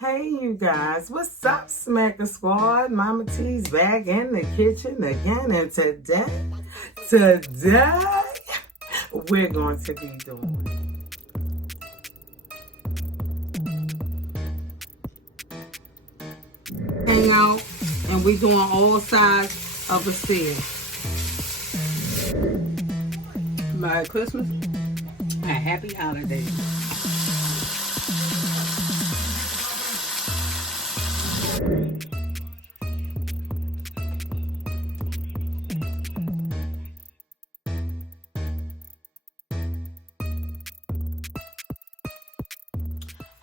Hey you guys, what's up, Smacker Squad? Mama T's back in the kitchen again, and today, we're going to be doing hang out, and we're doing all sides of a steer. Merry Christmas and happy holidays.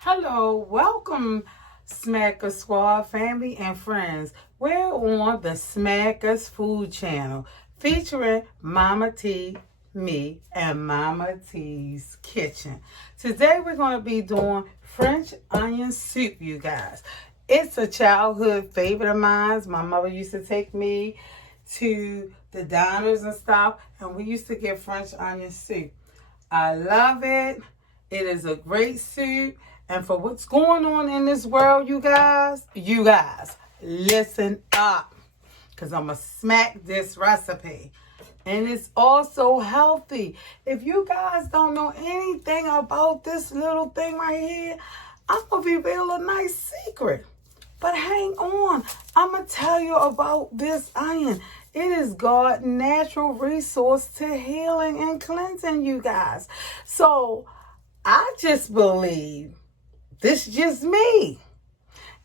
Hello, welcome Smacker Squad family and friends. We're on the Smackers Food Channel featuring Mama T, me, and Mama T's Kitchen. Today we're going to be doing French onion soup, you guys. It's a childhood favorite of mine. My mother used to take me to the diners and stuff, and we used to get French onion soup. I love it. It is a great soup. And for what's going on in this world, you guys, listen up. Because I'm going to smack this recipe. And it's also healthy. If you guys don't know anything about this little thing right here, I'm going to reveal a nice secret. But hang on. I'm going to tell you about this onion. It is God's natural resource to healing and cleansing, you guys. So I just believe, this is just me,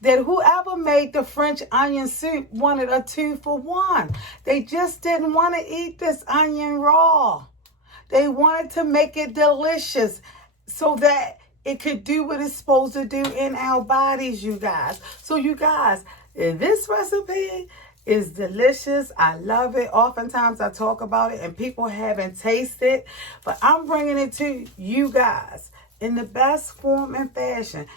that whoever made the French onion soup wanted a 2-for-1. They just didn't want to eat this onion raw. They wanted to make it delicious so that it could do what it's supposed to do in our bodies, you guys. So you guys, this recipe is delicious. I love it. Oftentimes I talk about it and people haven't tasted it, but I'm bringing it to you guys in the best form and fashion.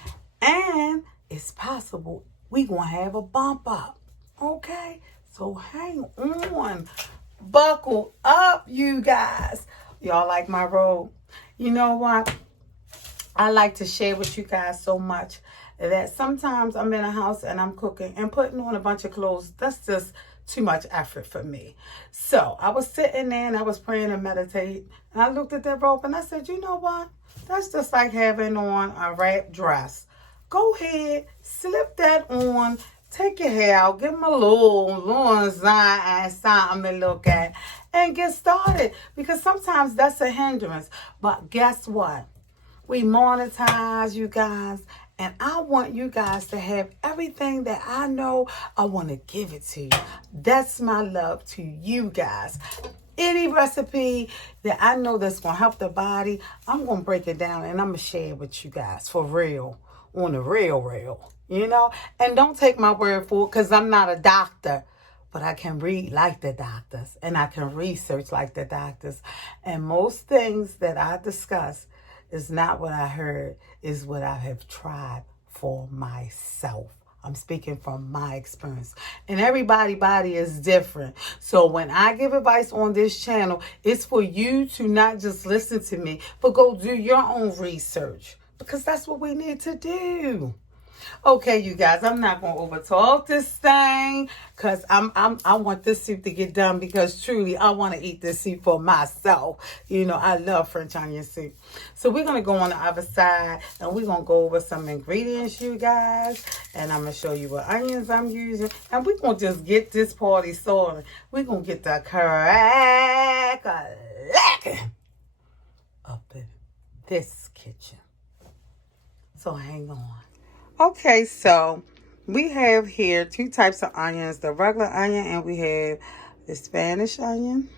And it's possible we gonna have a bump up. Okay? So hang on. Buckle up, you guys. Y'all like my robe? You know what? I like to share with you guys so much that sometimes I'm in a house and I'm cooking and putting on a bunch of clothes. That's just too much effort for me. So I was sitting there and I was praying and meditating. And I looked at that robe and I said, you know what? That's just like having on a wrap dress. Go ahead, slip that on, take your hair out, give them a little something to look at, and get started. Because sometimes that's a hindrance. But guess what? We monetize, you guys, and I want you guys to have everything that I know. I want to give it to you. That's my love to you guys. Any recipe that I know that's going to help the body, I'm going to break it down and I'm going to share it with you guys for real, on the real, you know? And don't take my word for it because I'm not a doctor, but I can read like the doctors and I can research like the doctors. And most things that I discuss is not what I heard, is what I have tried for myself. I'm speaking from my experience. And everybody's body is different. So when I give advice on this channel, it's for you to not just listen to me, but go do your own research. Because that's what we need to do. Okay, you guys, I'm not going to overtalk this thing because I want this soup to get done because truly I want to eat this soup for myself. You know, I love French onion soup. So we're going to go on the other side and we're going to go over some ingredients, you guys. And I'm going to show you what onions I'm using. And we're going to just get this party started. We're going to get the crack-a-lackin' up in this kitchen. So hang on. Okay, so we have here 2 types of onions, the regular onion and we have the Spanish onion,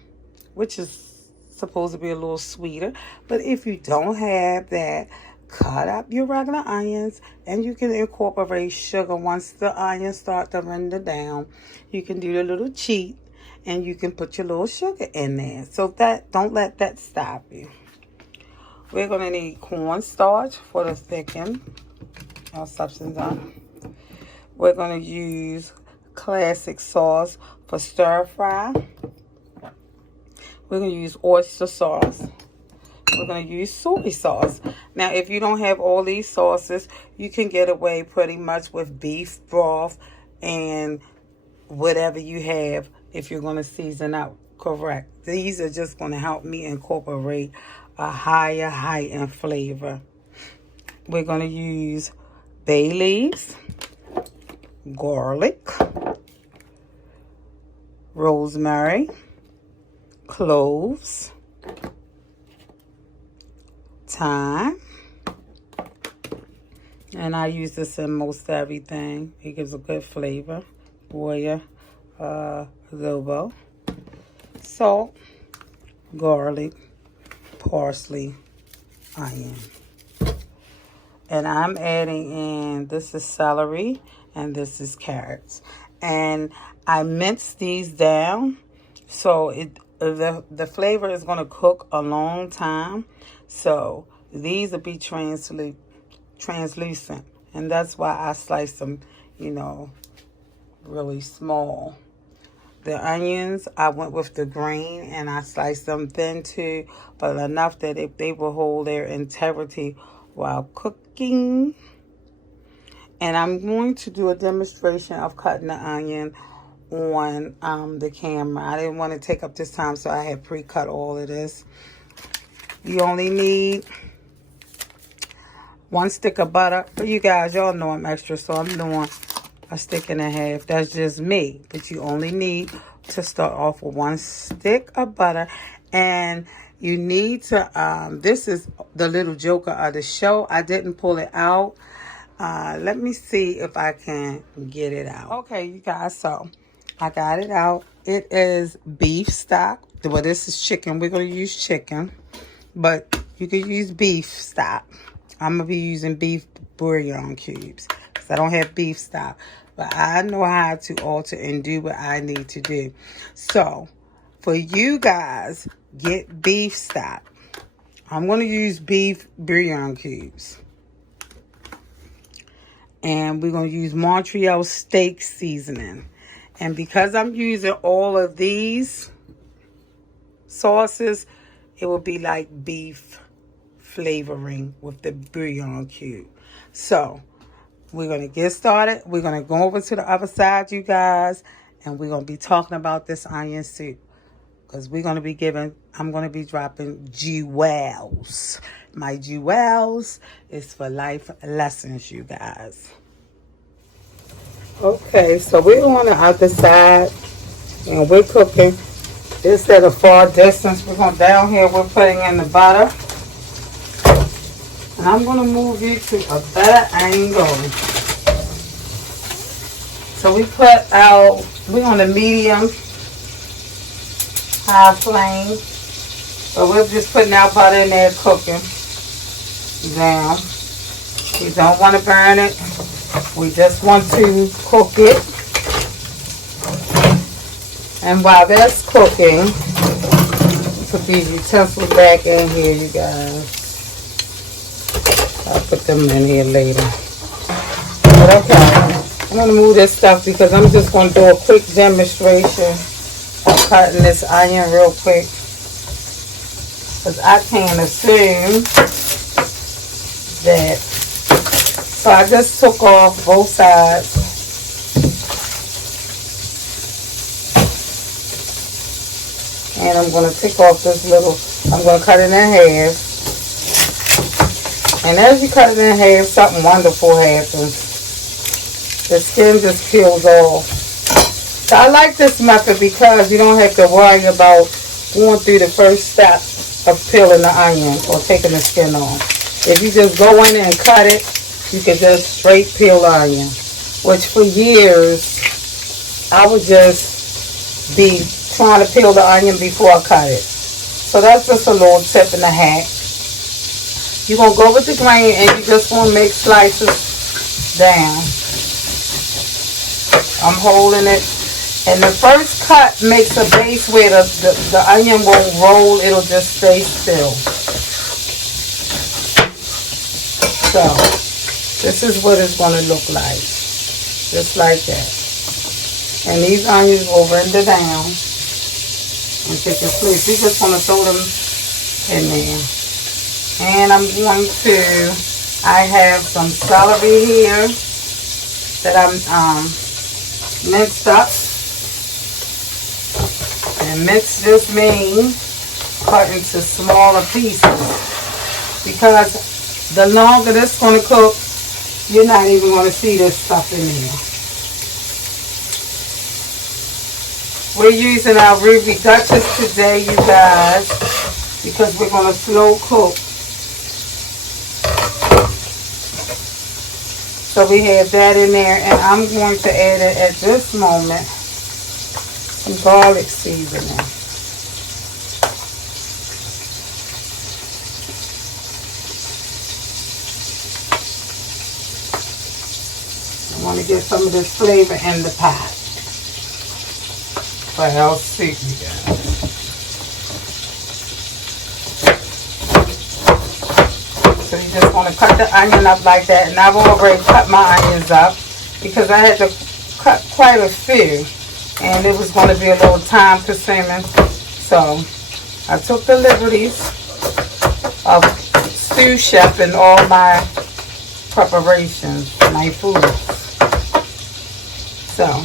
which is supposed to be a little sweeter. But if you don't have that, cut up your regular onions and you can incorporate sugar once the onions start to render down. You can do the little cheat and you can put your little sugar in there. So that don't let that stop you. We're going to need cornstarch for the thicken. Our substance on. We're going to use classic sauce for stir fry. We're going to use oyster sauce. we're going to use soy sauce. Now, if you don't have all these sauces, you can get away pretty much with beef broth and whatever you have if you're going to season out correct. These are just going to help me incorporate a higher height in flavor. We're going to use bay leaves, garlic, rosemary, cloves, thyme, and I use this in most everything. It gives a good flavor. Goya, adobo, salt, garlic, parsley, onion. And I'm adding in, this is celery and this is carrots. And I minced these down so the flavor is going to cook a long time. So these will be translucent. And that's why I slice them, you know, really small. The onions, I went with the green and I sliced them thin too, but enough that they will hold their integrity while cooking. And I'm going to do a demonstration of cutting the onion on the camera. I didn't want to take up this time, so I had pre-cut all of this. You only need 1 stick of butter. But you guys, y'all know I'm extra, so I'm doing a stick and a half. That's just me. But you only need to start off with 1 stick of butter. And you need to, this is the little joker of the show. I didn't pull it out. Let me see if I can get it out. Okay, you guys, so I got it out. It is beef stock. Well, this is chicken. We're going to use chicken, but you can use beef stock. I'm going to be using beef bouillon cubes because I don't have beef stock, but I know how to alter and do what I need to do. So, for you guys, get beef stock. I'm going to use beef bouillon cubes. And we're going to use Montreal steak seasoning. And because I'm using all of these sauces, it will be like beef flavoring with the bouillon cube. So, we're going to get started. We're going to go over to the other side, you guys. And we're going to be talking about this onion soup. Because we're going to be I'm going to be dropping jewels. My jewels is for life lessons, you guys. Okay, so we're on the other side. And we're cooking this at a far distance. We're going down here. We're putting in the butter. And I'm going to move you to a better angle. So we're on a medium high flame. So we're just putting our butter in there cooking down. We don't want to burn it. We just want to cook it. And while that's cooking, put these utensils back in here, you guys. I'll put them in here later. But okay, I'm going to move this stuff because I'm just going to do a quick demonstration of cutting this onion real quick. Because I can't assume that. So I just took off both sides. And I'm going to take off this I'm going to cut it in half. And as you cut it in half, something wonderful happens. The skin just peels off. So I like this method because you don't have to worry about going through the first step of peeling the onion or taking the skin off. If you just go in and cut it, you can just straight peel the onion. Which for years, I would just be trying to peel the onion before I cut it. So that's just a little tip and a hack. You're going to go with the grain and you're just going to make slices down. I'm holding it. And the first cut makes a base where the onion won't roll. It'll just stay still. So, this is what it's going to look like. Just like that. And these onions will render down and take a place. We're just going to throw them in there. And I have some celery here that I'm minced up. And mince just means cut into smaller pieces. Because the longer this is going to cook, you're not even going to see this stuff in here. We're using our Ruby Duchess today, you guys, because we're going to slow cook. So we have that in there, and I'm going to add it at this moment, some garlic seasoning. I want to get some of this flavor in the pot. For how sweet we got. So you just want to cut the onion up like that. And I've already cut my onions up because I had to cut quite a few. And it was going to be a little time consuming. So I took the liberties of sous chef in all my preparations, my food. So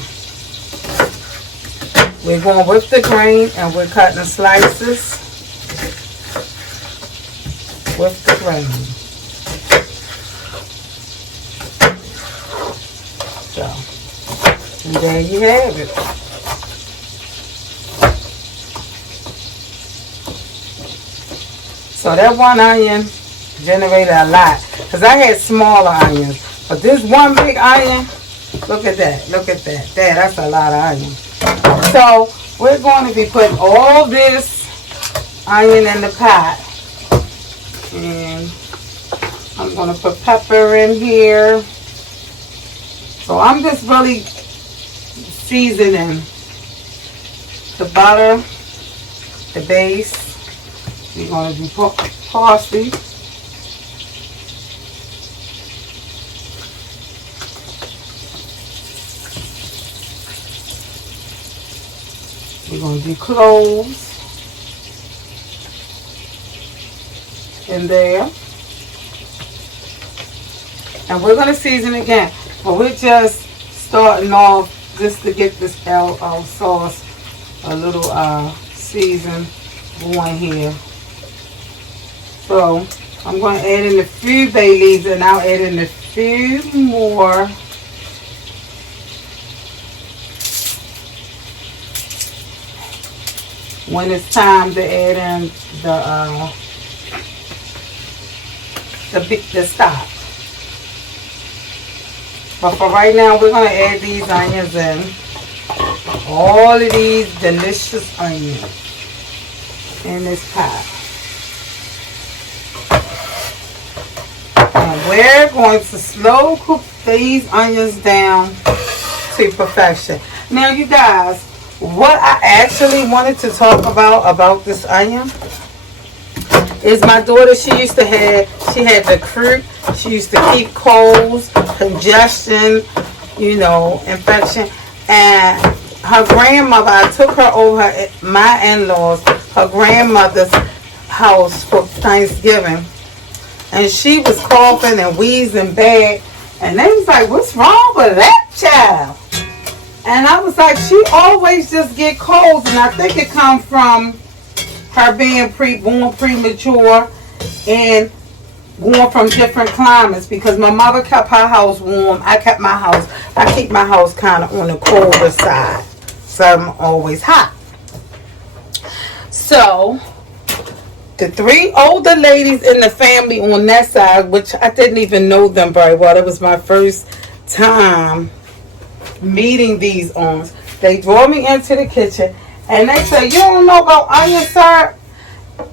we're going with the grain and we're cutting slices with the grain. So, and there you have it. So that one onion generated a lot. Because I had smaller onions. But this one big onion, look at that. Look at that. That's a lot of onion. So we're going to be putting all this onion in the pot. And I'm going to put pepper in here. So I'm just really seasoning the butter, the base. We're going to do parsley. We're going to do cloves in there. And we're going to season again. But we're just starting off just to get this sauce a little seasoned going here. So I'm going to add in a few bay leaves and I'll add in a few more when it's time to add in the stock. But for right now, we're going to add these onions in. All of these delicious onions in this pot. And we're going to slow cook these onions down to perfection. Now, you guys, what I actually wanted to talk about this onion is my daughter, she had the croup. She used to keep colds, congestion, infection. And her grandmother, I took her over my in-laws, her grandmother's house for Thanksgiving. And she was coughing and wheezing bad. And they was like, what's wrong with that child? And I was like, she always just get colds. And I think it comes from her being born premature and going from different climates, because my mother kept her house warm. I keep my house kind of on the colder side. So I'm always hot. So the three older ladies in the family on that side, which I didn't even know them very well. It was my first time meeting these aunts. They brought me into the kitchen and they said, you don't know about onion syrup?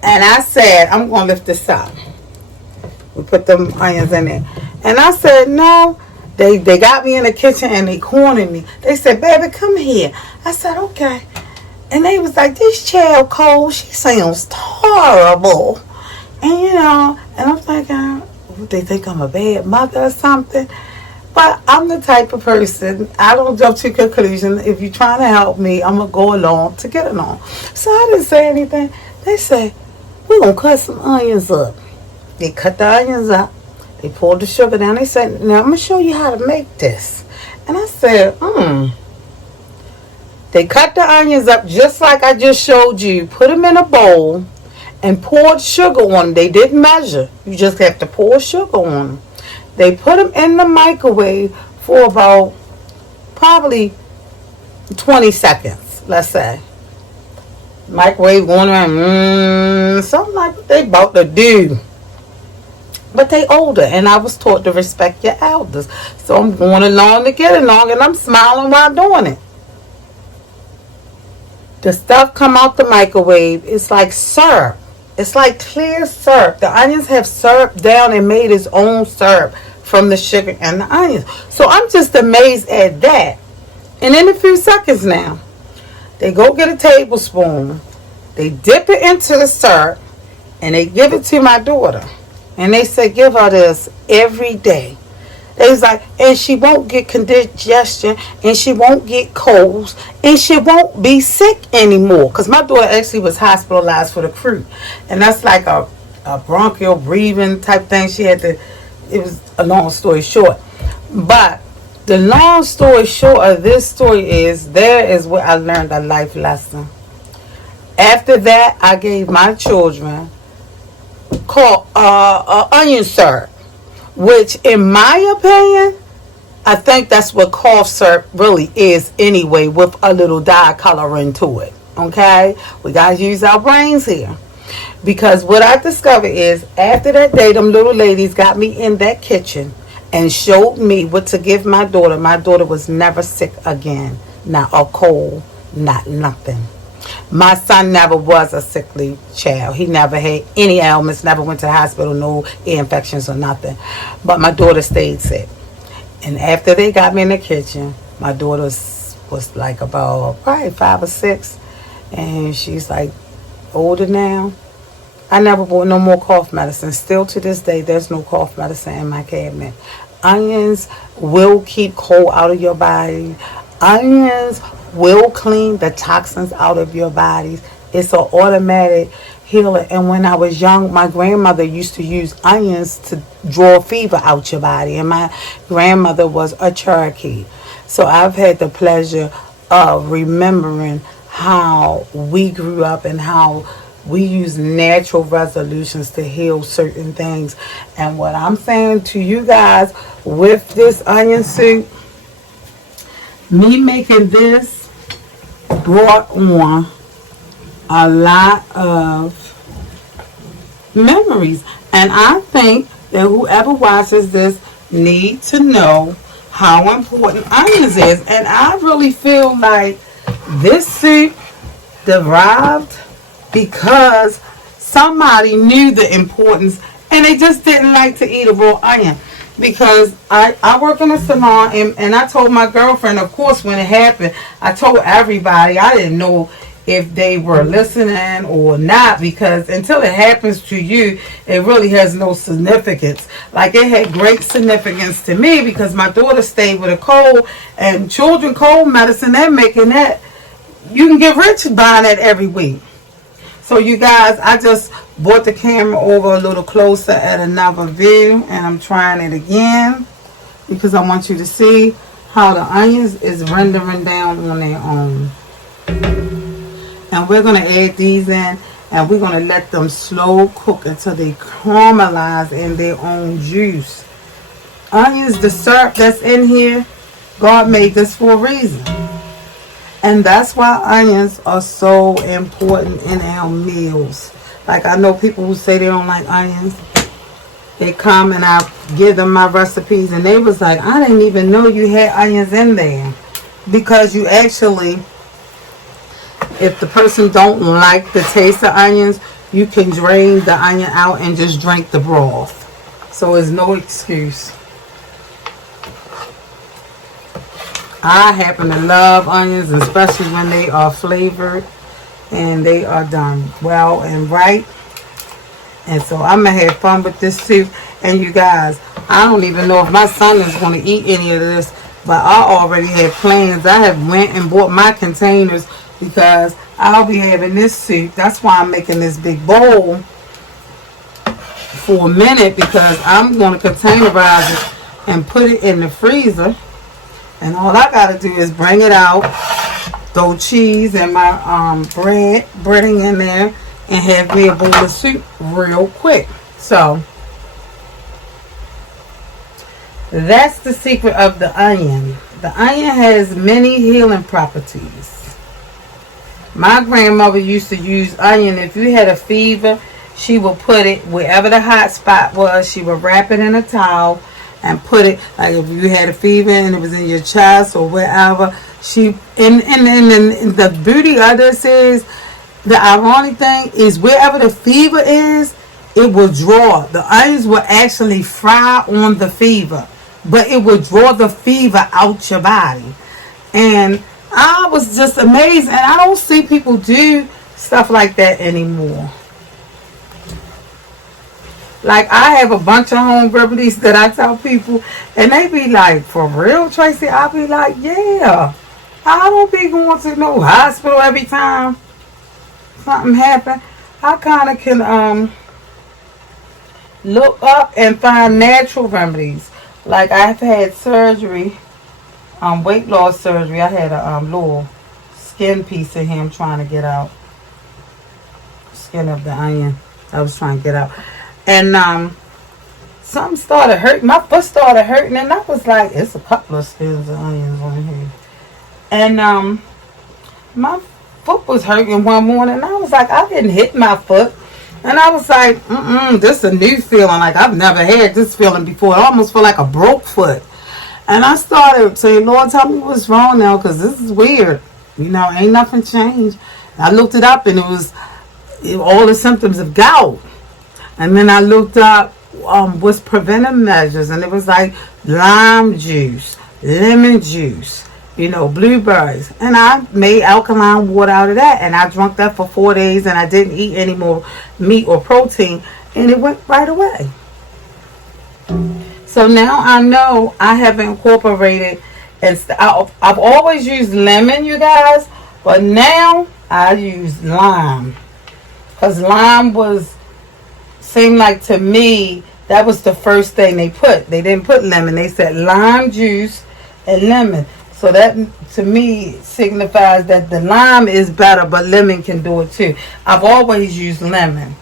And I said, I'm going to lift this up. We put them onions in there. And I said, no. They got me in the kitchen and they cornered me. They said, baby, come here. I said, okay. And they was like, this child cold, she sounds horrible. And and I'm thinking, they think I'm a bad mother or something. But I'm the type of person, I don't jump to conclusions. If you're trying to help me, I'm going to go along to get along. So I didn't say anything. They said, we're going to cut some onions up. They cut the onions up. They poured the sugar down. They said, now I'm going to show you how to make this. And I said, They cut the onions up just like I just showed you. Put them in a bowl and poured sugar on them. They didn't measure. You just have to pour sugar on them. They put them in the microwave for about probably 20 seconds, let's say. Microwave going around, something like what they about to do. But they older, and I was taught to respect your elders. So I'm going along to get along, and I'm smiling while doing it. The stuff come out the microwave. It's like syrup. It's like clear syrup. The onions have syrup down and made its own syrup from the sugar and the onions. So I'm just amazed at that. And in a few seconds now, they go get a tablespoon. They dip it into the syrup, and they give it to my daughter. And they say, give her this every day. They was like, and she won't get congestion, and she won't get colds, and she won't be sick anymore. Because my daughter actually was hospitalized for the croup. And that's like a bronchial breathing type thing. She had to, it was a long story short. But the long story short of this story is, there is where I learned a life lesson. After that, I gave my children called onion syrup, which in my opinion, I think that's what cough syrup really is anyway, with a little dye coloring to it. Okay, we gotta use our brains here, because what I discovered is, after that day, them little ladies got me in that kitchen and showed me what to give my daughter. My daughter was never sick again, not a cold, not nothing. My son never was a sickly child. He never had any ailments, never went to the hospital, no ear infections or nothing. But my daughter stayed sick. And after they got me in the kitchen, my daughter was like about probably 5 or 6. And she's like older now. I never bought no more cough medicine. Still to this day, there's no cough medicine in my cabinet. Onions will keep cold out of your body. Onions will clean the toxins out of your bodies. It's an automatic healer. And when I was young, my grandmother used to use onions to draw fever out your body. And my grandmother was a Cherokee. So I've had the pleasure of remembering how we grew up and how we use natural resolutions to heal certain things. And what I'm saying to you guys with this onion soup, me making this brought on a lot of memories. And I think that whoever watches this needs to know how important onions is. And I really feel like this soup derived because somebody knew the importance and they just didn't like to eat a raw onion. Because I work in a salon, and I told my girlfriend, of course, when it happened, I told everybody. I didn't know if they were listening or not, because until it happens to you, it really has no significance. Like, it had great significance to me because my daughter stayed with a cold, and children cold medicine, they're making that. You can get rich buying that every week. So you guys, I just brought the camera over a little closer at another view, and I'm trying it again because I want you to see how the onions is rendering down on their own. And we're going to add these in, and we're going to let them slow cook until they caramelize in their own juice. Onions, the syrup that's in here, God made this for a reason. And that's why onions are so important in our meals. Like, I know people who say they don't like onions. They come and I give them my recipes, and they was like, I didn't even know you had onions in there. Because you actually, if the person don't like the taste of onions, you can drain the onion out and just drink the broth. So it's no excuse. I happen to love onions, especially when they are flavored and they are done well and right. And so I'm going to have fun with this soup. And you guys, I don't even know if my son is going to eat any of this, but I already have plans. I have went and bought my containers because I'll be having this soup. That's why I'm making this big bowl. for a minute because I'm going to containerize it and put it in the freezer. And all I got to do is bring it out, throw cheese and my breading in there, and have me a bowl of soup real quick. So that's the secret of the onion. The onion has many healing properties. My grandmother used to use onion. If you had a fever, she would put it wherever the hot spot was. She would wrap it in a towel and put it, like if you had a fever and it was in your chest or wherever. And the beauty of this is, the ironic thing is, wherever the fever is, it will draw. The onions will actually fry on the fever, but it will draw the fever out your body. And I was just amazed, and I don't see people do stuff like that anymore. Like, I have a bunch of home remedies that I tell people, and they be like, for real, Tracy? I be like, yeah. I don't be going to no hospital every time something happen. I kind of can look up and find natural remedies. Like, I've had surgery, weight loss surgery. I had a little skin piece in here I'm trying to get out. Skin of the onion I was trying to get out. And something started hurting. My foot started hurting, and I was like, it's a couple of skins of onions on here. And my foot was hurting one morning, and I was like, I didn't hit my foot. And I was like, this is a new feeling. Like, I've never had this feeling before. It almost felt like a broke foot. And I started saying, Lord, tell me what's wrong now, because this is weird. You know, ain't nothing changed. I looked it up, and it was all the symptoms of gout. And then I looked up what's preventive measures, and it was like lime juice, lemon juice, you know, blueberries. And I made alkaline water out of that, and I drank that for 4 days, and I didn't eat any more meat or protein, and it went right away. So now I know I have incorporated, and I've always used lemon, you guys, but now I use lime, because lime seemed like, to me, that was the first thing they put. They didn't put lemon. They said lime juice and lemon. So that, to me, signifies that the lime is better, but lemon can do it too. I've always used lemon.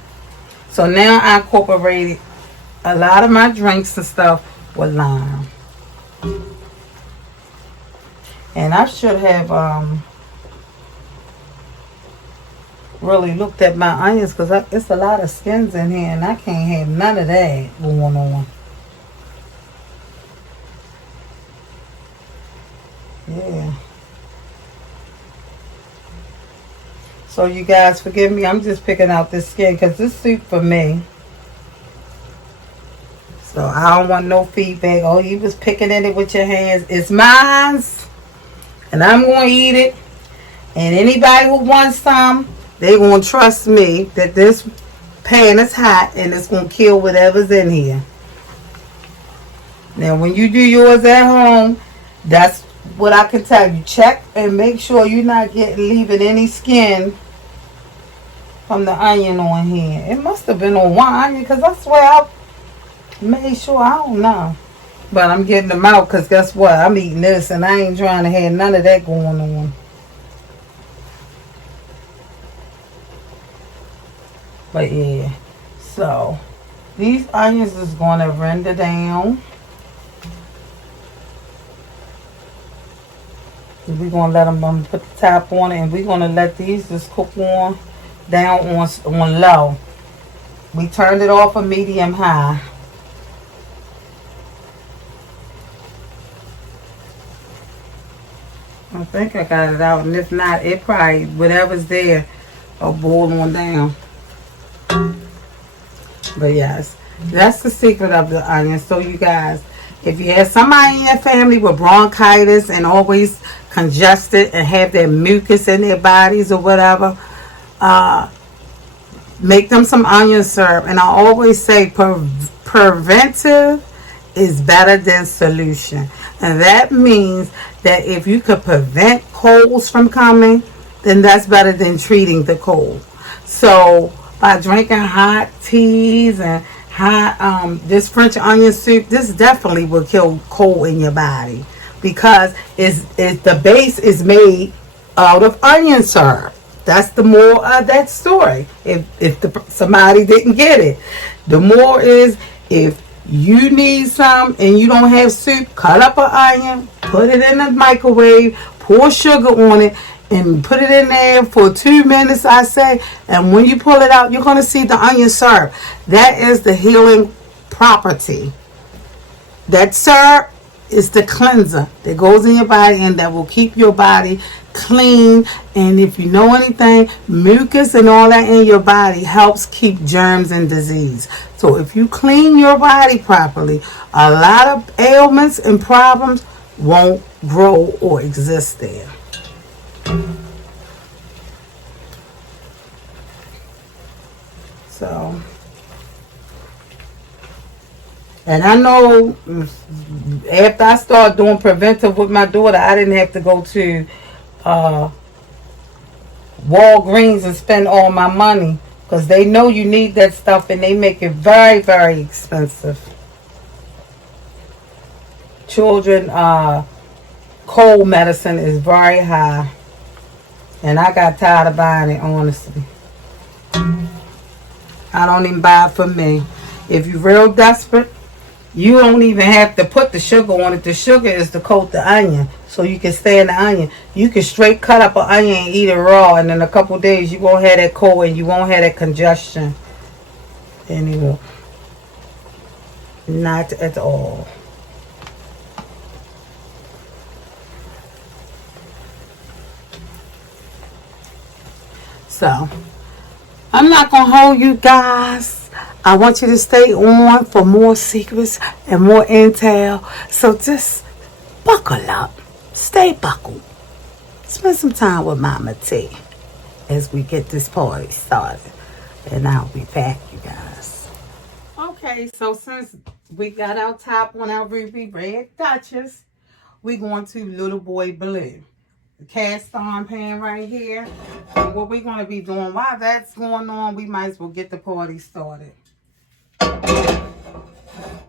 So now I incorporated a lot of my drinks and stuff with lime. And I should have really looked at my onions, because it's a lot of skins in here, and I can't have none of that going on. Yeah. So you guys forgive me. I'm just picking out this skin because this soup for me. So I don't want no feedback. Oh, you was picking at it with your hands. It's mine, and I'm going to eat it. And anybody who wants some, they going to trust me that this pan is hot and it's going to kill whatever's in here. Now, when you do yours at home, that's what I can tell you. Check and make sure you're not leaving any skin from the onion on here. It must have been on one onion, because I swear I made sure. I don't know. But I'm getting them out, because guess what? I'm eating this, and I ain't trying to have none of that going on. But yeah, so these onions is going to render down. We're going to let them put the top on it, and we're going to let these just cook on down on low. We turned it off a medium high. I think I got it out, and if not, it probably, whatever's there, will boil on down. But yes, that's the secret of the onion. So you guys, if you have somebody in your family with bronchitis and always congested and have their mucus in their bodies or whatever, make them some onion syrup. And I always say preventive is better than solution. And that means that if you could prevent colds from coming, then that's better than treating the cold. So by drinking hot teas and this French onion soup, this definitely will kill cold in your body because the base is made out of onion syrup. That's the moral of that story. If somebody didn't get it, the moral is if you need some and you don't have soup, cut up an onion, put it in the microwave, pour sugar on it, and put it in there for 2 minutes, I say. And when you pull it out, you're going to see the onion syrup. That is the healing property. That syrup is the cleanser that goes in your body and that will keep your body clean. And if you know anything, mucus and all that in your body helps keep germs and disease. So if you clean your body properly, a lot of ailments and problems won't grow or exist there. So, and I know after I started doing preventive with my daughter, I didn't have to go to Walgreens and spend all my money because they know you need that stuff and they make it very, very expensive. Children cold medicine is very high, and I got tired of buying it, honestly. I don't even buy it for me. If you're real desperate, you don't even have to put the sugar on it. The sugar is to coat the onion so you can stay in the onion. You can straight cut up an onion and eat it raw, and in a couple of days you won't have that cold and you won't have that congestion anymore. Not at all. So, I'm not going to hold you guys. I want you to stay on for more secrets and more intel. So just buckle up. Stay buckled. Spend some time with Mama T as we get this party started. And I'll be back, you guys. Okay, so since we got our top on our Ruby Red Duchess, we're going to Little Boy Blue. The cast iron pan right here. And what we're going to be doing while that's going on, we might as well get the party started.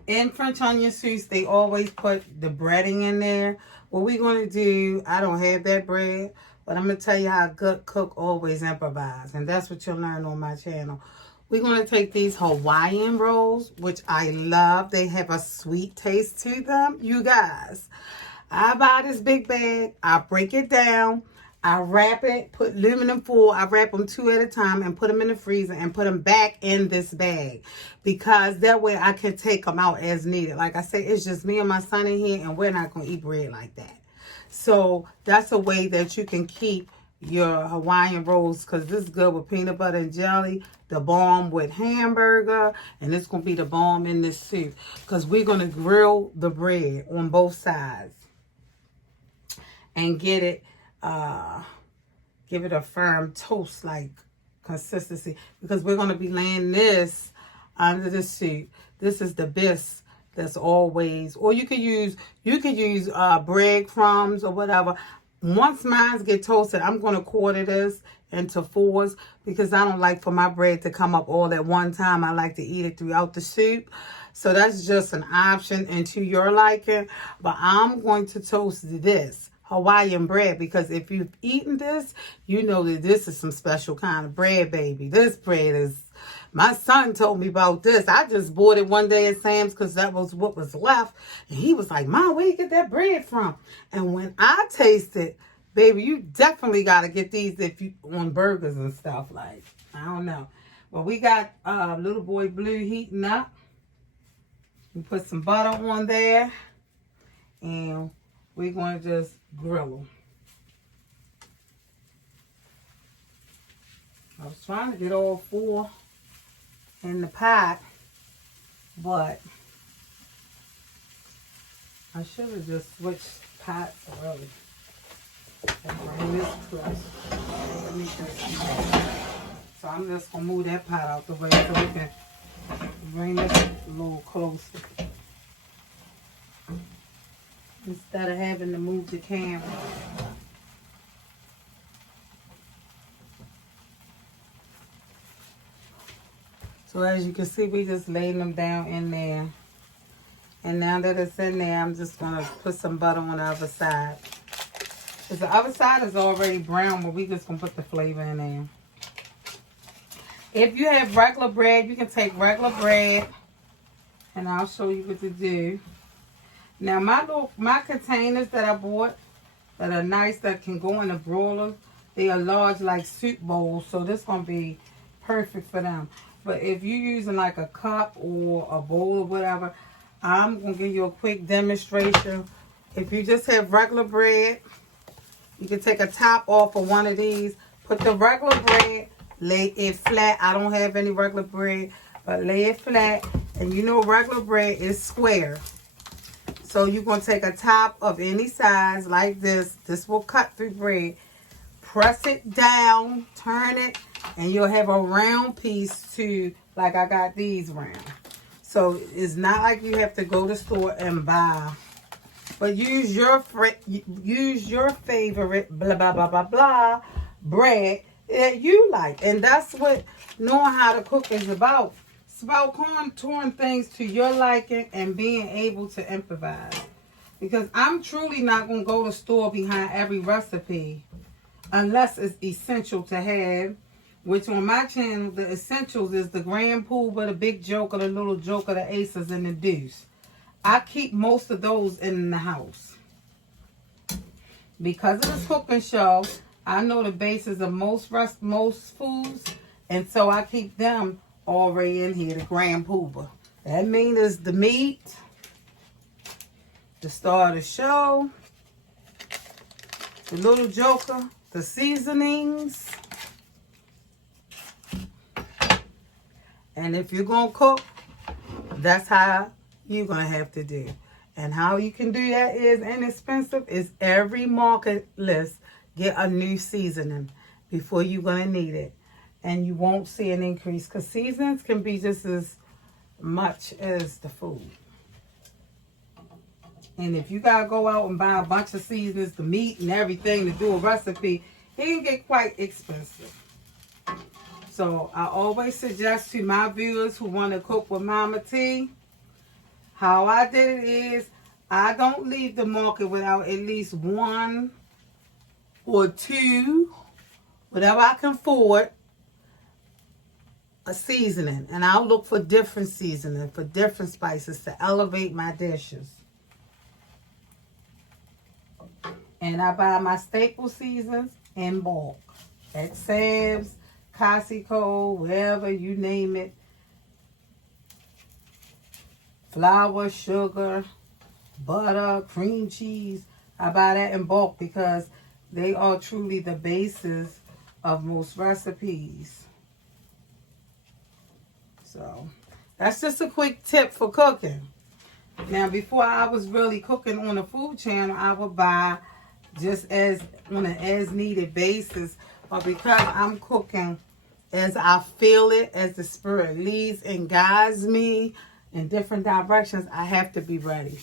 In French onion soups, they always put the breading in there. What we're going to do, I don't have that bread, but I'm going to tell you how a good cook always improvise. And that's what you'll learn on my channel. We're going to take these Hawaiian rolls, which I love. They have a sweet taste to them. You guys, I buy this big bag. I break it down. I wrap it, put aluminum foil. I wrap them 2 at a time and put them in the freezer and put them back in this bag. Because that way I can take them out as needed. Like I said, it's just me and my son in here and we're not going to eat bread like that. So that's a way that you can keep your Hawaiian rolls, because this is good with peanut butter and jelly, the bomb with hamburger, and it's going to be the bomb in this soup. Because we're going to grill the bread on both sides and get it, give it a firm toast-like consistency. Because we're going to be laying this under the soup. This is the best. That's always, or you could use breadcrumbs or whatever. Once mine get toasted, I'm going to quarter this into 4s because I don't like for my bread to come up all at one time. I like to eat it throughout the soup. So that's just an option and to your liking. But I'm going to toast this Hawaiian bread because if you've eaten this, you know that this is some special kind of bread, baby. This bread is, my son told me about this. I just bought it one day at Sam's because that was what was left. And he was like, Mom, where you get that bread from? And when I tasted, baby, you definitely got to get these if you on burgers and stuff. Like, I don't know. But we got Little Boy Blue heating up. We put some butter on there. And we're going to just grill them. I was trying to get all 4 in the pot, but I should have just switched pots early. Bring this close. Let me just, so I'm just gonna move that pot out the way so we can bring this a little closer instead of having to move the camera. So as you can see, we just laid them down in there. And now that it's in there, I'm just going to put some butter on the other side. Because the other side is already brown, but we just going to put the flavor in there. If you have regular bread, you can take regular bread. And I'll show you what to do. Now, my containers that I bought that are nice, that can go in a broiler, they are large like soup bowls. So this is going to be perfect for them. But if you're using like a cup or a bowl or whatever, I'm going to give you a quick demonstration. If you just have regular bread, you can take a top off of one of these. Put the regular bread, lay it flat. I don't have any regular bread, but lay it flat. And you know regular bread is square. So you're going to take a top of any size like this. This will cut through bread. Press it down, turn it, and you'll have a round piece too, like I got these round. So it's not like you have to go to the store and buy. But use your favorite blah, blah, blah, blah, blah bread that you like. And that's what knowing how to cook is about. It's about contouring things to your liking and being able to improvise. Because I'm truly not going to go to the store behind every recipe unless it's essential to have. Which on my channel, the essentials is the Grand Poobah, the Big Joker, the Little Joker, the Aces, and the Deuce. I keep most of those in the house. Because of this cooking show, I know the basis of most foods. And so I keep them already in here, the Grand Poobah. That means the meat, the star of the show, the Little Joker, the seasonings. And if you're going to cook, that's how you're going to have to do. And how you can do that is inexpensive. Is every market list get a new seasoning before you're going to need it. And you won't see an increase. Because seasonings can be just as much as the food. And if you got to go out and buy a bunch of seasonings, the meat and everything to do a recipe, it can get quite expensive. So I always suggest to my viewers who want to cook with Mama T, how I did it is I don't leave the market without at least one or two, whatever I can afford, a seasoning. And I'll look for different seasoning, for different spices to elevate my dishes. And I buy my staple seasons in bulk at Sam's, Costco, wherever you name it. Flour, sugar, butter, cream cheese. I buy that in bulk because they are truly the basis of most recipes. So that's just a quick tip for cooking. Now, before I was really cooking on a food channel, I would buy just as on an as needed basis. But because I'm cooking as I feel it, as the Spirit leads and guides me in different directions, I have to be ready.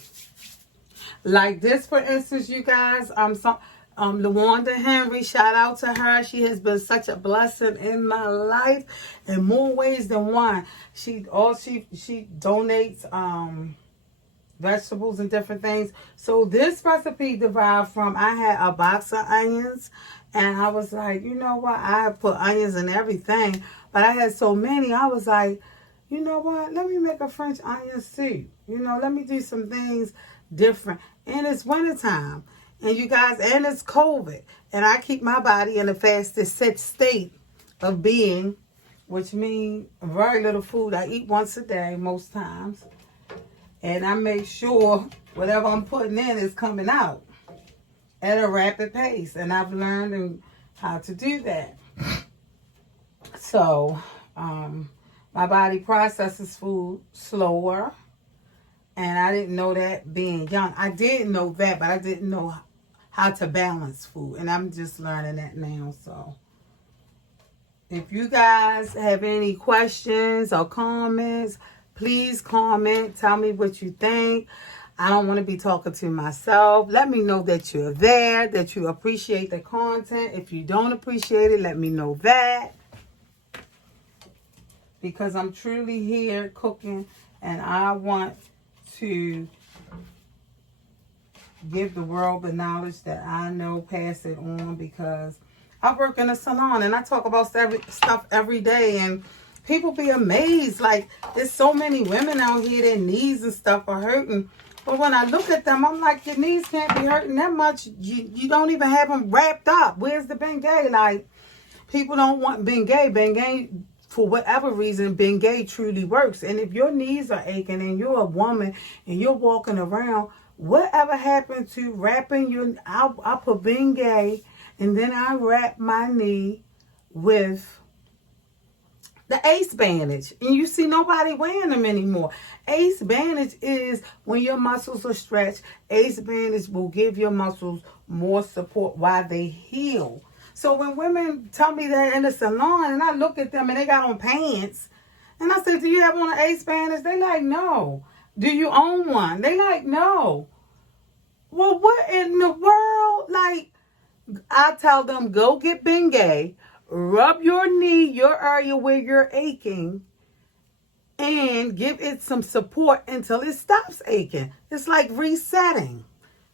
Like this, for instance, you guys, LaWanda Henry, shout out to her. She has been such a blessing in my life in more ways than one. She donates vegetables and different things. So this recipe derived from, I had a box of onions. And I was like, you know what? I put onions in everything. But I had so many. I was like, you know what? Let me make a French onion soup. You know, let me do some things different. And it's wintertime. And you guys, and it's COVID. And I keep my body in a fasted set state of being, which means very little food. I eat once a day most times. And I make sure whatever I'm putting in is coming out at a rapid pace. And I've learned how to do that. So, my body processes food slower. And I didn't know that being young. I did know that, but I didn't know how to balance food. And I'm just learning that now. So, if you guys have any questions or comments, please comment. Tell me what you think. I don't want to be talking to myself. Let me know that you're there, that you appreciate the content. If you don't appreciate it, let me know that. because I'm truly here cooking, and I want to give the world the knowledge that I know, pass it on, because I work in a salon and I talk about stuff every day, and people be amazed. Like, there's so many women out here, their knees and stuff are hurting. But when I look at them, I'm like, your knees can't be hurting that much. You don't even have them wrapped up. Where's the Bengay? Like, people don't want Bengay. Bengay, for whatever reason, Bengay truly works. And if your knees are aching and you're a woman and you're walking around, whatever happened to wrapping your... I put Bengay, and then I wrap my knee with the Ace bandage, and you see nobody wearing them anymore. Ace bandage is when your muscles are stretched. Ace bandage will give your muscles more support while they heal. So when women tell me that in the salon, and I look at them and they got on pants, and I say, do you have on an Ace bandage? They like, no. Do you own one? They like, no. Well, what in the world? Like, I tell them, go get Bengay, rub your knee, your area where you're aching, and give it some support until it stops aching. It's like resetting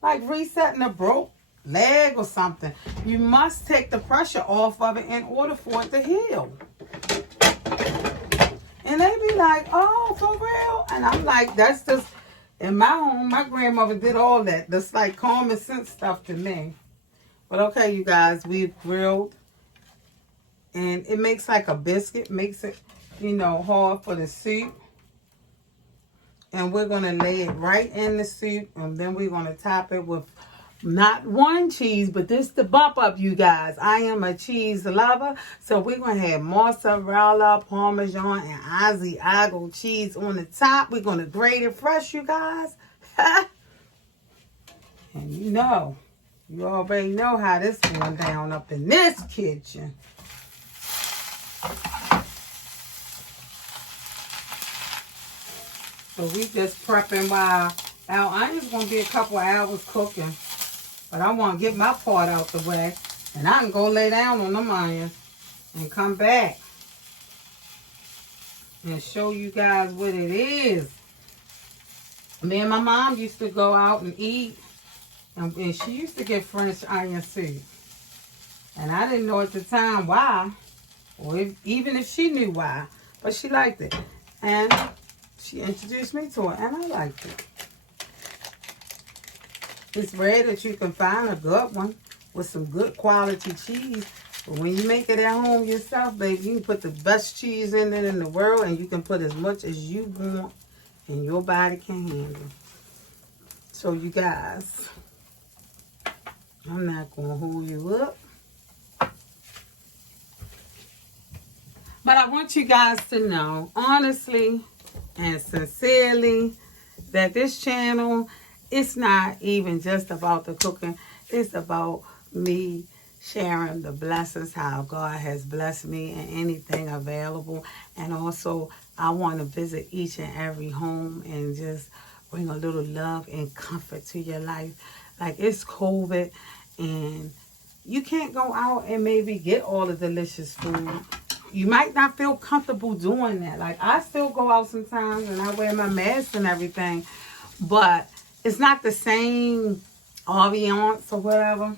a broke leg or something. You must take the pressure off of it in order for it to heal. And they be like, oh, for real? And I'm like, that's just, in my home, my grandmother did all that. That's like common sense stuff to me. But okay, you guys, we've grilled. And it makes like a biscuit. Makes it, hard for the soup. And we're going to lay it right in the soup. And then we're going to top it with not one cheese, but this the bump up, you guys. I am a cheese lover. So we're going to have mozzarella, Parmesan, and Asiago cheese on the top. We're going to grate it fresh, you guys. And you already know how this going down up in this kitchen. So we just prepping while our onions going to be a couple hours cooking. But I want to get my part out the way. And I can go lay down on them onions and come back and show you guys what it is. Me and my mom used to go out and eat. And she used to get French onion soup. And I didn't know at the time why. Or even if she knew why. But she liked it. And she introduced me to it. And I liked it. It's rare that you can find a good one with some good quality cheese. But when you make it at home yourself, baby, you can put the best cheese in it in the world. And you can put as much as you want. And your body can handle. So you guys, I'm not going to hold you up. But I want you guys to know, honestly and sincerely, that this channel, it's not even just about the cooking. It's about me sharing the blessings, how God has blessed me and anything available. And also, I want to visit each and every home and just bring a little love and comfort to your life. Like, it's COVID and you can't go out and maybe get all the delicious food. You might not feel comfortable doing that. Like, I still go out sometimes and I wear my mask and everything. But it's not the same ambiance or whatever.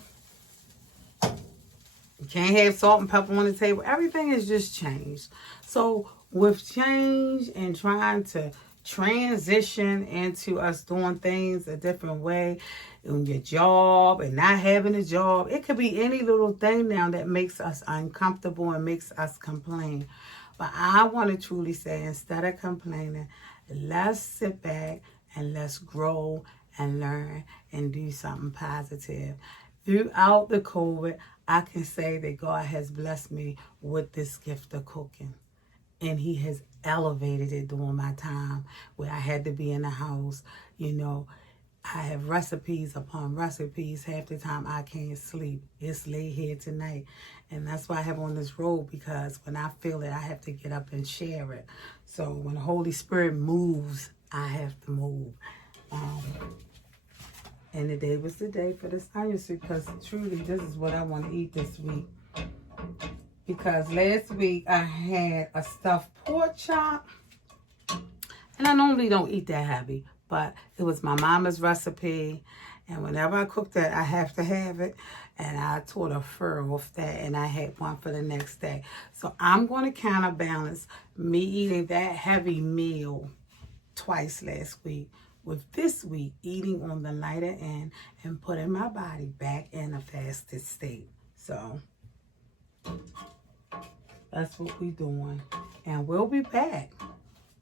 You can't have salt and pepper on the table. Everything has just changed. So with change and trying to transition into us doing things a different way in your job and not having a job, it could be any little thing now that makes us uncomfortable and makes us complain. But I want to truly say, instead of complaining, let's sit back and let's grow and learn and do something positive. Throughout the COVID, I can say that God has blessed me with this gift of cooking. And he has elevated it during my time where I had to be in the house. I have recipes upon recipes. Half the time I can't sleep. It's late here tonight. And that's why I have on this robe, because when I feel it, I have to get up and share it. So when the Holy Spirit moves, I have to move. And today was the day for this onion soup, because truly this is what I want to eat this week. because last week I had a stuffed pork chop. And I normally don't eat that heavy, but it was my mama's recipe. And whenever I cook that, I have to have it. And I tore the fur off that, and I had one for the next day. So I'm going to counterbalance me eating that heavy meal twice last week with this week eating on the lighter end and putting my body back in a fasted state. So that's what we're doing. And we'll be back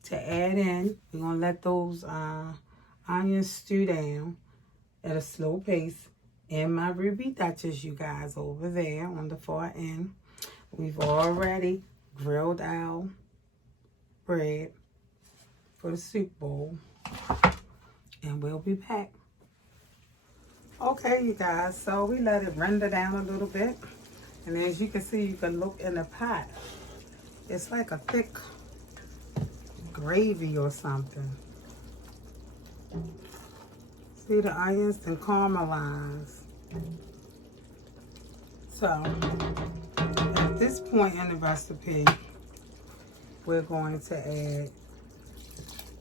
to add in. We're going to let those onions stew down at a slow pace in my Ruby Duchess, you guys, over there on the far end. We've already grilled our bread for the soup bowl, and we'll be back. Okay, you guys, so we let it render down a little bit, and as you can see, you can look in the pot. It's like a thick gravy or something. See, the onions and caramelize. So at this point in the recipe, we're going to add,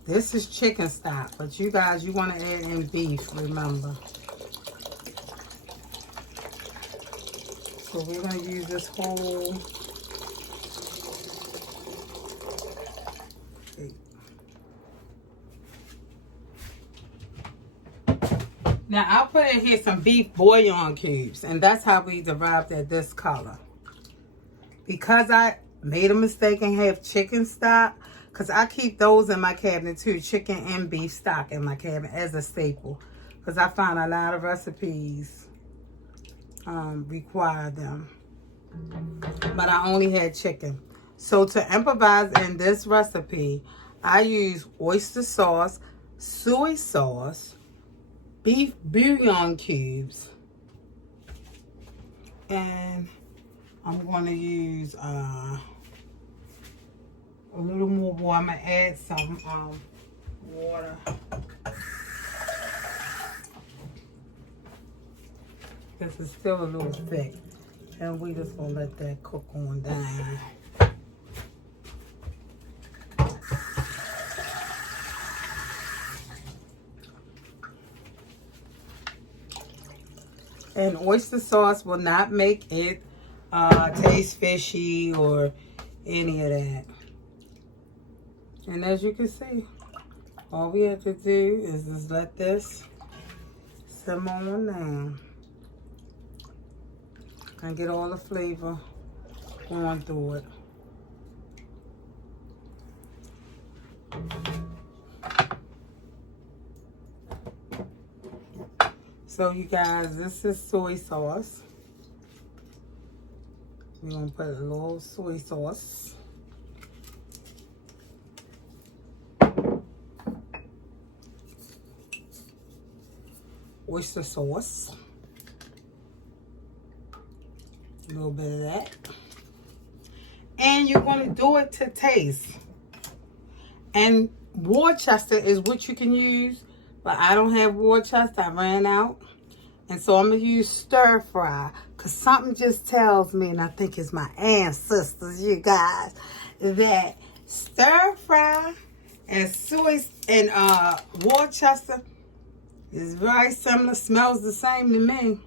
this is chicken stock, but you guys, you want to add in beef, remember. So we're going to use this whole Now, I'll put in here some beef bouillon cubes, and that's how we derived at this color. Because I made a mistake and have chicken stock, because I keep those in my cabinet too, chicken and beef stock in my cabinet as a staple. Because I find a lot of recipes require them. But I only had chicken. So to improvise in this recipe, I use oyster sauce, soy sauce, beef bouillon cubes, and I'm going to use a little more water. I'm going to add some water. This is still a little thick, and we just going to let that cook on down. And oyster sauce will not make it taste fishy or any of that. And as you can see, all we have to do is just let this simmer on down. And get all the flavor going through it. So you guys, this is soy sauce. We're going to put a little soy sauce. Oyster sauce. A little bit of that. And you're going to do it to taste. And Worcester is what you can use. But I don't have Worcester. I ran out. And so I'm going to use stir fry. Because something just tells me, and I think it's my ancestors, you guys, that stir fry and soy and Worcester is very similar. Smells the same to me.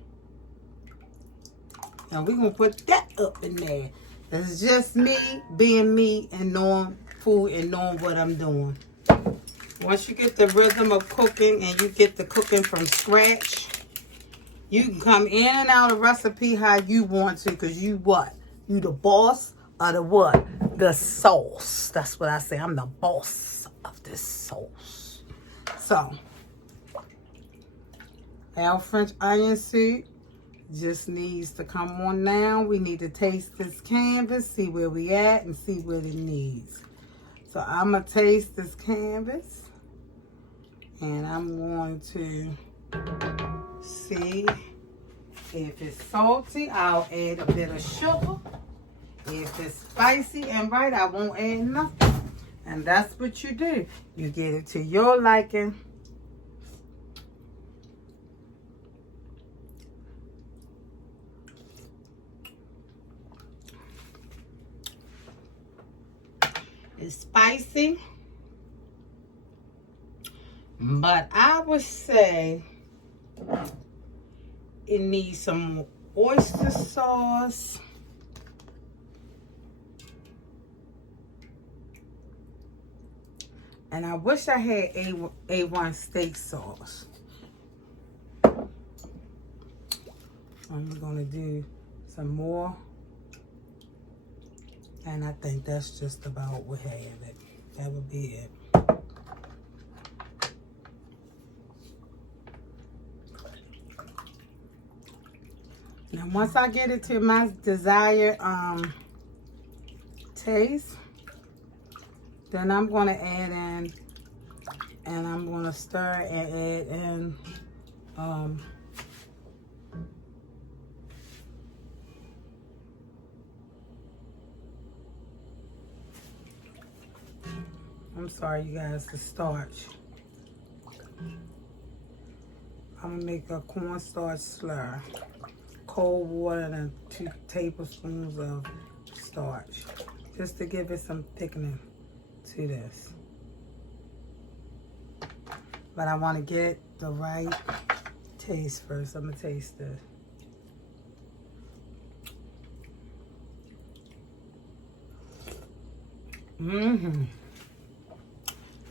Now we're going to put that up in there. It's just me being me and knowing food and knowing what I'm doing. Once you get the rhythm of cooking and you get the cooking from scratch, you can come in and out of recipe how you want to, because you what? You the boss of the what? The sauce. That's what I say. I'm the boss of this sauce. So, our French onion soup just needs to come on now. We need to taste this canvas, see where we at, and see what it needs. So I'm going to taste this canvas. And I'm going to see if it's salty. I'll add a bit of sugar. If it's spicy and right, I won't add nothing. And that's what you do. You get it to your liking. spicy. But I would say it needs some oyster sauce. And I wish I had A1 steak sauce. I'm going to do some more. And I think that's just about what have it. That would be it. Now once I get it to my desired taste, then I'm going to add in, and I'm going to stir and add in I'm sorry you guys, the starch. I'm going to make a cornstarch slur. Cold water and 2 tablespoons of starch. Just to give it some thickening to this. But I want to get the right taste first. I'm going to taste this.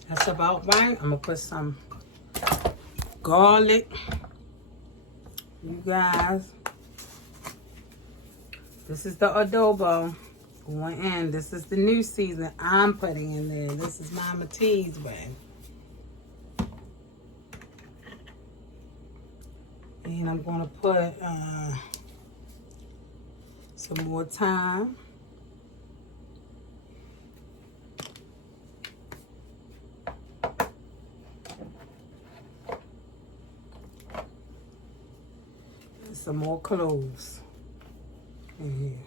That's about right. I'm going to put some garlic. You guys, this is the adobo going in. This is the new season I'm putting in there. This is Mama T's way. And I'm going to put some more thyme. And some more cloves in here.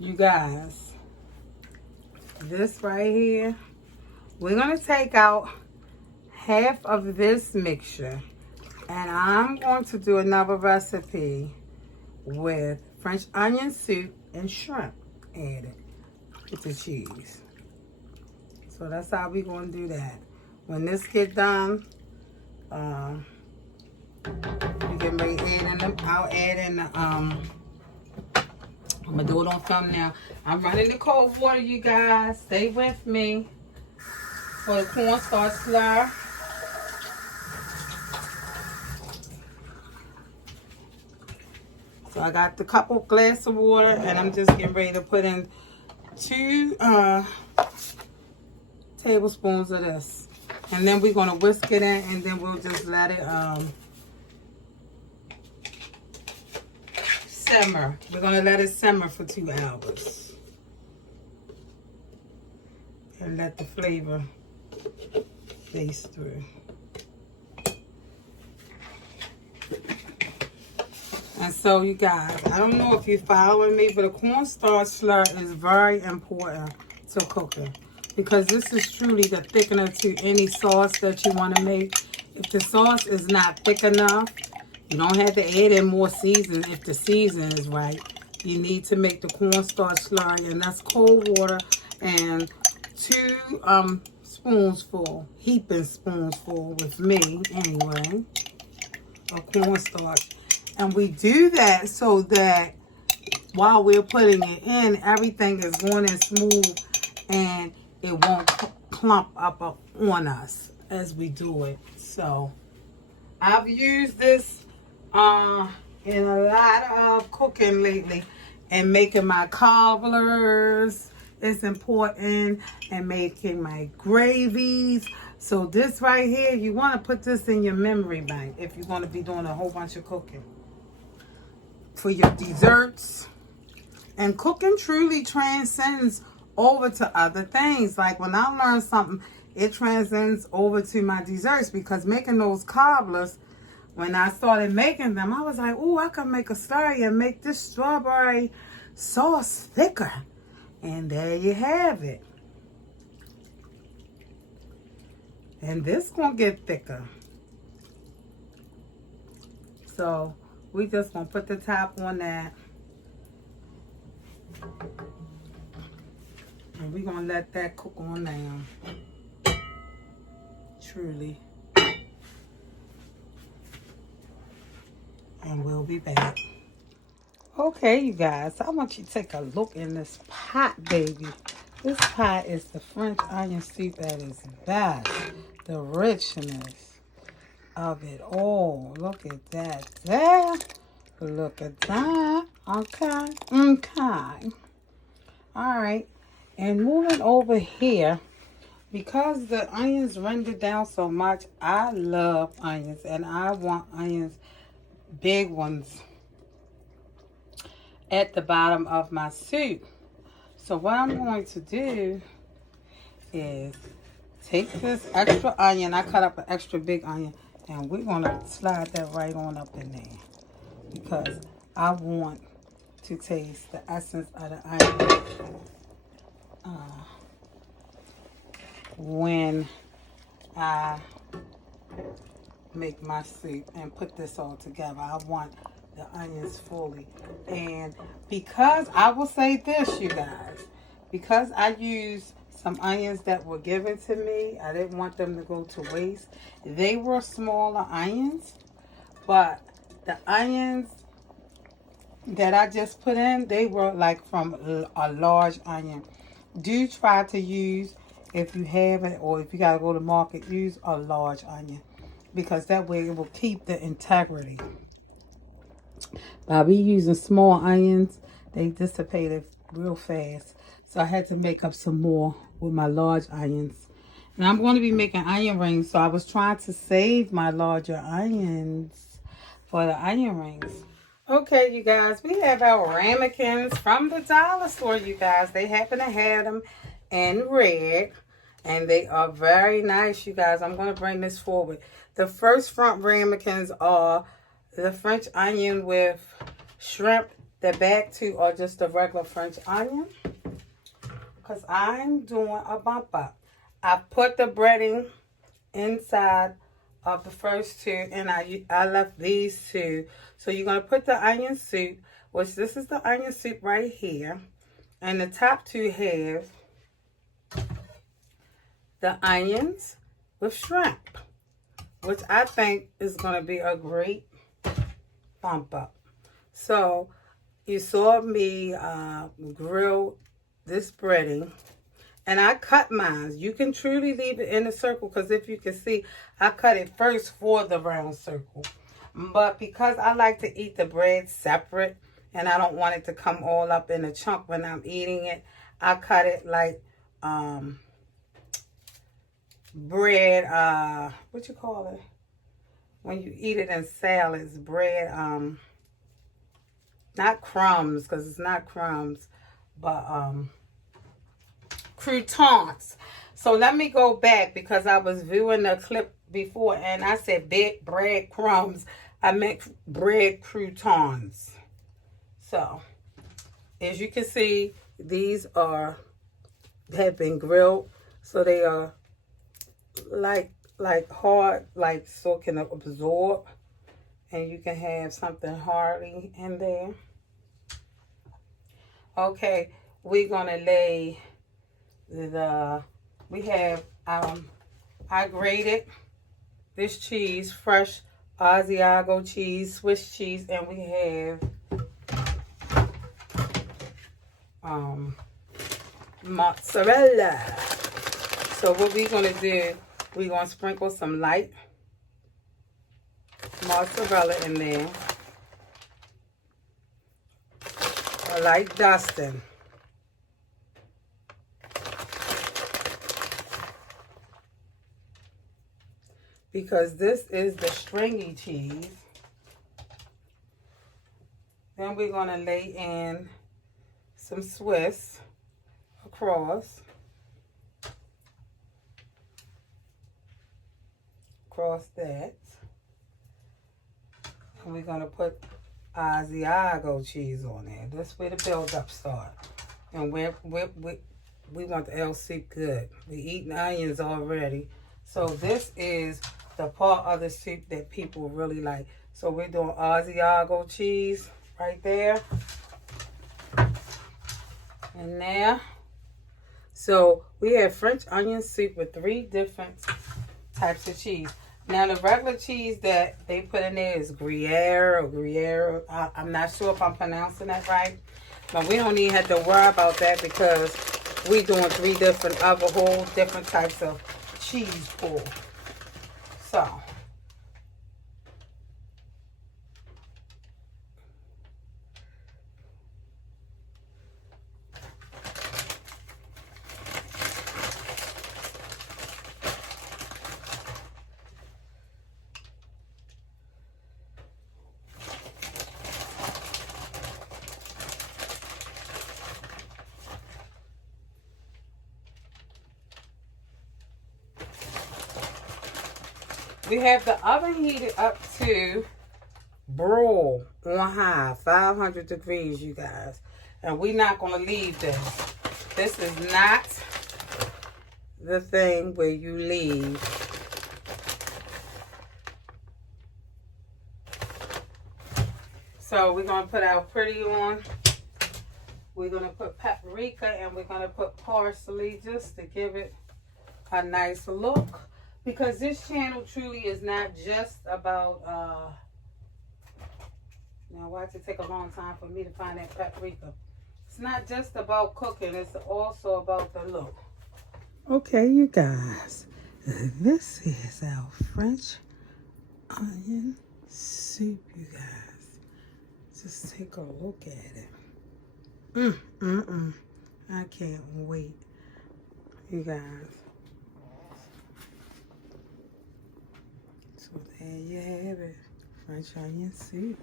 You guys, this right here, we're going to take out half of this mixture, and I'm going to do another recipe with French onion soup and shrimp added with the cheese. So that's how we're going to do that. When this get done, you can make I'll add in the I'm going to do it on film now. I'm running the cold water, you guys. Stay with me for the cornstarch slur. So I got the couple glass of water, and I'm just getting ready to put in 2 tablespoons of this. And then we're going to whisk it in, and then we'll just let it simmer. We're going to let it simmer for 2 hours. And let the flavor taste through. And so you guys, I don't know if you're following me, but a cornstarch slur is very important to cooking. Because this is truly the thickener to any sauce that you want to make. If the sauce is not thick enough, you don't have to add in more seasoning if the season is right. You need to make the cornstarch slurry, and that's cold water and 2 spoonsful, heaping spoonsful with me anyway, of cornstarch. And we do that so that while we're putting it in, everything is going in smooth and it won't clump up on us as we do it. So I've used this in a lot of cooking lately, and making my cobblers is important, and making my gravies. So this right here, you want to put this in your memory bank if you're going to be doing a whole bunch of cooking for your desserts. And cooking truly transcends over to other things. Like when I learn something, it transcends over to my desserts, because making those cobblers, when I started making them, I was like, oh, I can make a slurry and make this strawberry sauce thicker. And there you have it. And this gonna get thicker. So we just gonna put the top on that. And we're gonna let that cook on down. Truly. And we'll be back. Okay, you guys, I want you to take a look in this pot, baby. This pot is the French onion soup at its best. The richness of it all. Look at that there. Look at that. Okay. Okay. All right. And moving over here, because the onions render down so much, I love onions. And I want onions, big ones, at the bottom of my soup. So what I'm going to do is take this extra onion. I cut up an extra big onion. And we're going to slide that right on up in there. Because I want to taste the essence of the onion when I make my soup and put this all together. I want the onions fully. And because I will say this, you guys, because I use some onions that were given to me, I didn't want them to go to waste. They were smaller onions, but the onions that I just put in, they were like from a large onion. Do try to use, if you have it or if you got to go to market, use a large onion. Because that way it will keep the integrity. By me using small onions, they dissipated real fast. So I had to make up some more with my large onions. And I'm going to be making onion rings. So I was trying to save my larger onions for the onion rings. Okay, you guys, we have our ramekins from the dollar store, you guys. They happen to have them in red. And they are very nice, you guys. I'm going to bring this forward. The first front ramekins are the French onion with shrimp. The back two are just the regular French onion. Because I'm doing a bump up. I put the breading inside of the first two. And I left these two. So you're going to put the onion soup. Which this is the onion soup right here. And the top two have the onions with shrimp, which I think is going to be a great bump up. So you saw me grill this breading, and I cut mine. You can truly leave it in a circle, because if you can see, I cut it first for the round circle. But because I like to eat the bread separate, and I don't want it to come all up in a chunk when I'm eating it, I cut it like bread, what you call it? When you eat it in salads, bread, not crumbs, because it's not crumbs, but croutons. So let me go back, because I was viewing the clip before and I said big bread crumbs. I meant bread croutons. So as you can see, these have been grilled, so they are like hard, like so can absorb, and you can have something hearty in there. Okay, we're gonna lay we have I grated this cheese, fresh Asiago cheese, Swiss cheese, and we have mozzarella. So what we're gonna do, we're gonna sprinkle some light mozzarella in there, a light dusting. Because this is the stringy cheese. Then we're going to lay in some Swiss across that. And we're going to put Asiago cheese on there. That's where the build-up starts. And we want the El soup good. We eating onions already. So this is the part of the soup that people really like. So we're doing Asiago cheese right there. And there. So we have French onion soup with 3 different types of cheese. Now the regular cheese that they put in there is Gruyere or Gruyere. I'm not sure if I'm pronouncing that right. But we don't even have to worry about that because we're doing 3 different other whole different types of cheese pool. So we have the oven heated up to broil on high, 500 degrees, you guys. And we're not going to leave this. This is not the thing where you leave. So we're going to put our pretty on. We're going to put paprika and we're going to put parsley just to give it a nice look. Because this channel truly is not just about, now why did it take a long time for me to find that paprika? It's not just about cooking, it's also about the look. Okay, you guys, this is our French onion soup, you guys. Just take a look at it. I can't wait, you guys. So there you have it. French onion soup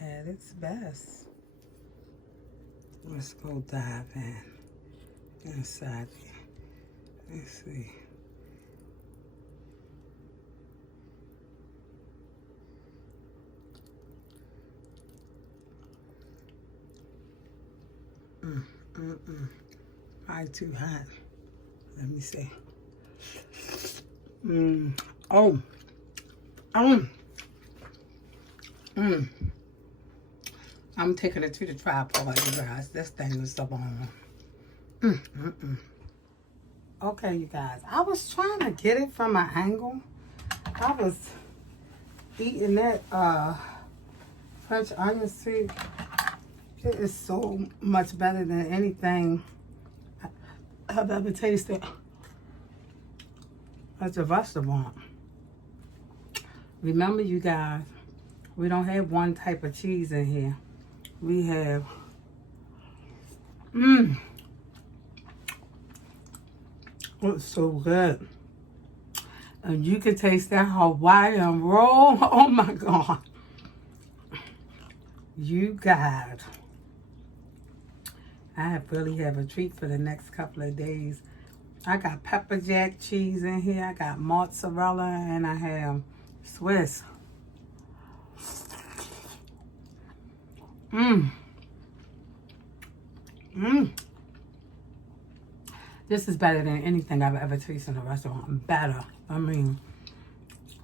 at its best. Let's go dive inside it. Let's see. Probably too hot. Let me see. I'm taking it to the tripod, you guys. This thing is up on. Okay, you guys. I was trying to get it from an angle. I was eating that French onion soup. It is so much better than anything I've ever tasted at a restaurant. Remember, you guys, we don't have one type of cheese in here. We have, it's so good. And you can taste that Hawaiian roll. Oh my God. You guys, I really have a treat for the next couple of days. I got pepper jack cheese in here. I got mozzarella and I have Swiss. This is better than anything I've ever tasted in a restaurant. Better. I mean,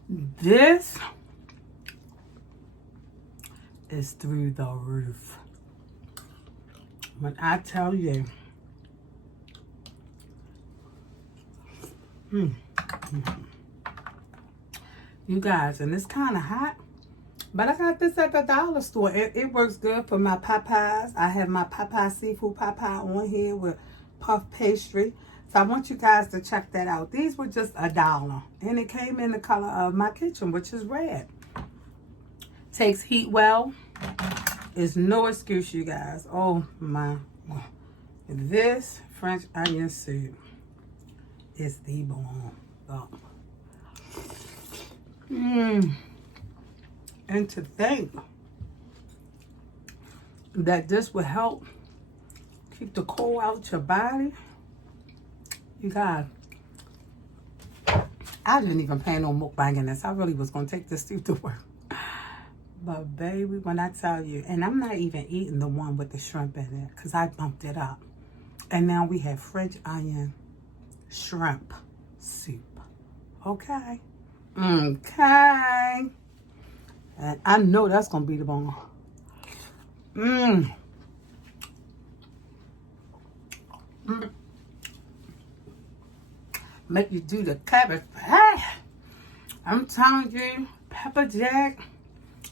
this is through the roof. When I tell you, you guys, and it's kind of hot, but I got this at the dollar store. It works good for my Popeyes. I have my Popeye seafood Popeye on here with puff pastry. So I want you guys to check that out. These were just $1, and it came in the color of my kitchen, which is red. Takes heat well. Is no excuse, you guys. Oh my God. This French onion soup is the bomb. Oh. And to think that this will help keep the cold out your body. You guys, I didn't even plan on mukbanging this. I really was going to take this soup to work. But baby, when I tell you, and I'm not even eating the one with the shrimp in it because I bumped it up. And now we have French onion shrimp soup. Okay. Okay. And I know that's going to be the bomb. Make you do the cabbage patch. I'm telling you, pepper jack.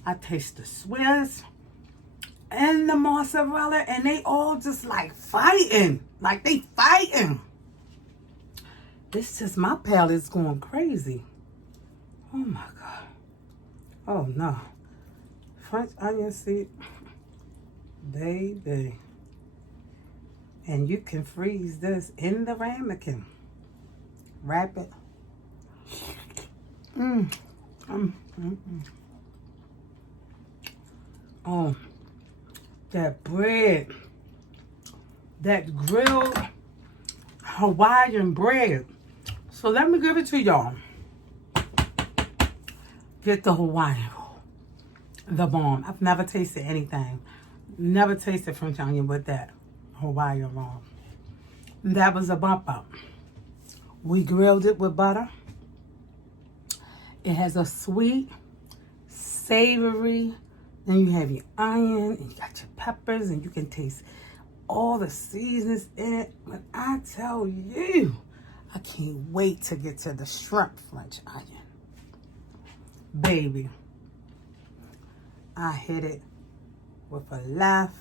I taste the Swiss and the mozzarella, and they all just like fighting. Like they fighting. It's just my palate's going crazy. Oh my God. Oh no. French onion soup. Baby. And you can freeze this in the ramekin. Wrap it. Oh, that bread. That grilled Hawaiian bread. So let me give it to y'all. Get the Hawaiian roll. The bomb. I've never tasted anything. Never tasted French onion with that Hawaiian roll. That was a bump up. We grilled it with butter. It has a sweet, savory, then you have your onion, and you got your peppers, and you can taste all the seasonings in it. But I tell you, I can't wait to get to the shrimp French onion. Baby, I hit it with a left,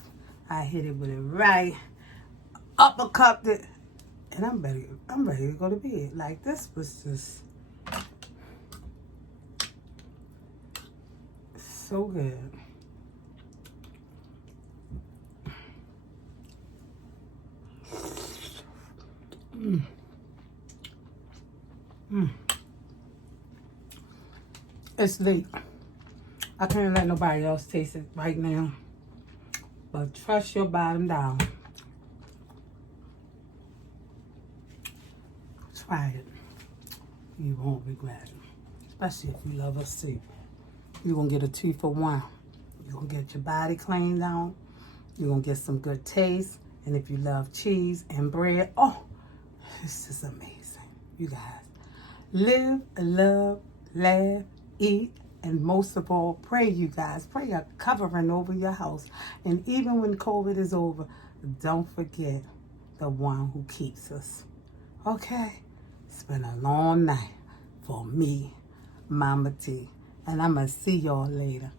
I hit it with a right, uppercut it, and I'm ready to go to bed. Like, this was just so good. It's late. I can't let nobody else taste it right now. But trust your bottom down. Try it. You won't regret it. Especially if you love a soup. You're going to get a 2-for-1. You're going to get your body cleaned out. You're going to get some good taste. And if you love cheese and bread, oh, this is amazing. You guys, live, love, laugh, eat, and most of all, pray, you guys. Pray a covering over your house. And even when COVID is over, don't forget the one who keeps us. Okay? It's been a long night for me, Mama T. And I'm going to see y'all later.